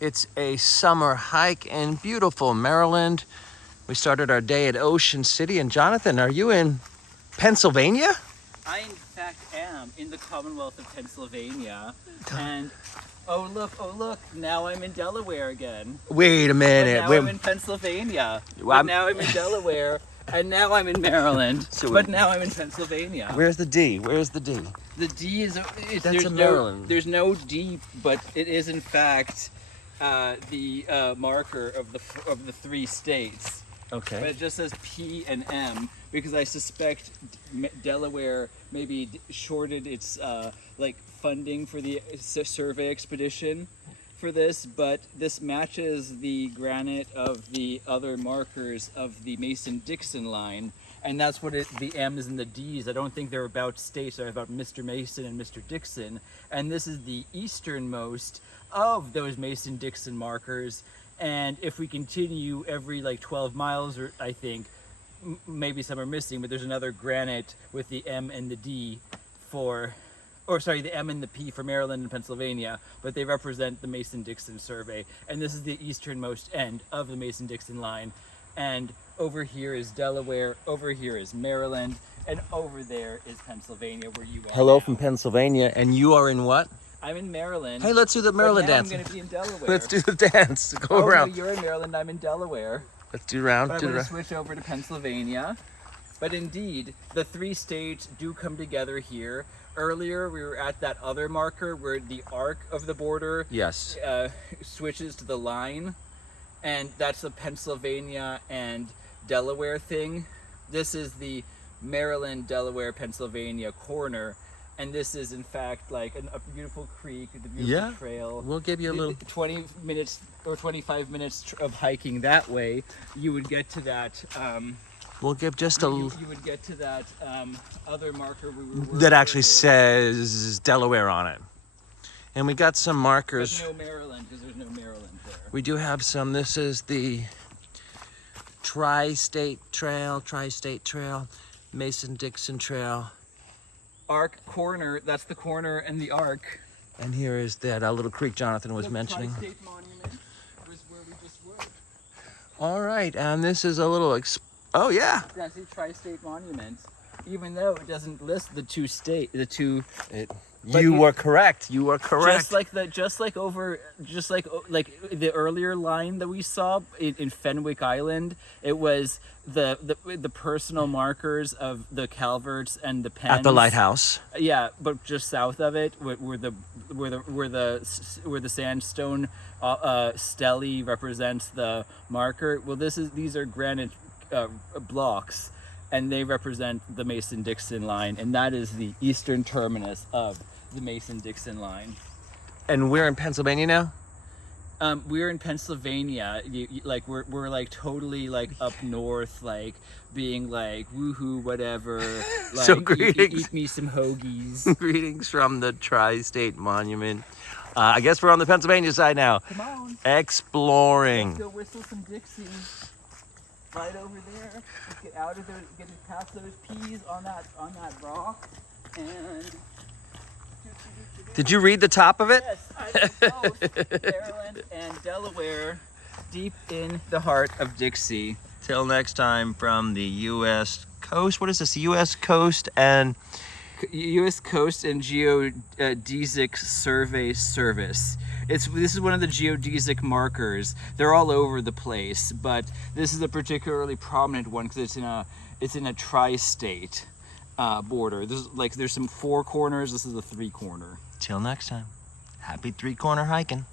It's a summer hike in beautiful Maryland. We started our day at Ocean City. And Jonathan, are you in Pennsylvania? I in fact am in the Commonwealth of Pennsylvania. And oh look, now I'm in Delaware again. Wait a minute. But now I'm in Pennsylvania. But now I'm in Delaware. And now I'm in Maryland. But now I'm in Pennsylvania. Where's the D? Where's the D? The D is That's in Maryland. There's no D, but it is in fact the marker of the three states. Okay. But it just says P and M because I suspect Delaware maybe shorted its like funding for the survey expedition for this, but this matches the granite of the other markers of the Mason-Dixon line, and that's what the M's and the D's. I don't think they're about states; they're about Mr. Mason and Mr. Dixon, and this is the easternmost of those Mason-Dixon markers. And if we continue every like 12 miles, or I think maybe some are missing, but there's another granite with the M and the D the M and the P for Maryland and Pennsylvania, but they represent the Mason-Dixon survey. And this is the easternmost end of the Mason-Dixon line. And over here is Delaware, over here is Maryland, and over there is Pennsylvania, where you are. Hello now. from Pennsylvania, and you are in what? I'm in Maryland. Hey, let's do the Maryland but now dance. I'm going to be in Delaware. Let's do the dance. Go around. No, you're in Maryland, I'm in Delaware. Let's do round. But I'm going to switch over to Pennsylvania. But indeed, the three states do come together here. Earlier, we were at that other marker where the arc of the border Yes. switches to the line. And that's the Pennsylvania and Delaware thing. This is the Maryland, Delaware, Pennsylvania corner. And this is, in fact, like a beautiful creek, a beautiful trail. We'll give you a little 20 minutes or 25 minutes of hiking that way. You would get to that. We'll give just a you would get to that other marker we were that actually says Delaware on it. And we got some markers. But no Maryland, because there's no Maryland there. We do have some. This is the Tri-State Trail, Mason-Dixon Trail. Arc corner, that's the corner and the arc. And here is that little creek Jonathan was mentioning. The Tri-State Monument was where we just were. All right, and this is a little, oh yeah. That's the Tri-State Monument, even though it doesn't list the two. You were correct. You were correct. Just like the earlier line that we saw in Fenwick Island, it was the personal markers of the Calverts and the Penns At the lighthouse. Yeah, but just south of it, where the sandstone stele represents the marker. Well, these are granite blocks, and they represent the Mason-Dixon line, and that is the eastern terminus of the Mason-Dixon line. And we're in Pennsylvania now? We're in Pennsylvania. We're like totally like up north, like being like woohoo, whatever. Like, So greetings. Eat me some hoagies. Greetings from the Tri-State Monument. I guess we're on the Pennsylvania side now. Come on. Exploring. Let's go whistle some Dixie. Right over there. Let's get out of there. Get past those peas on that rock. And did you read the top of it? yes, I did both. Maryland and Delaware, deep in the heart of Dixie. Till next time from the U.S. coast. What is this? U.S. coast and U.S. Coast and Geodesic Survey Service. This is one of the geodesic markers. They're all over the place, but this is a particularly prominent one because it's in a tri-state border. There's some 4 corners. This is a 3 corner. till next time. Happy 3-corner hiking.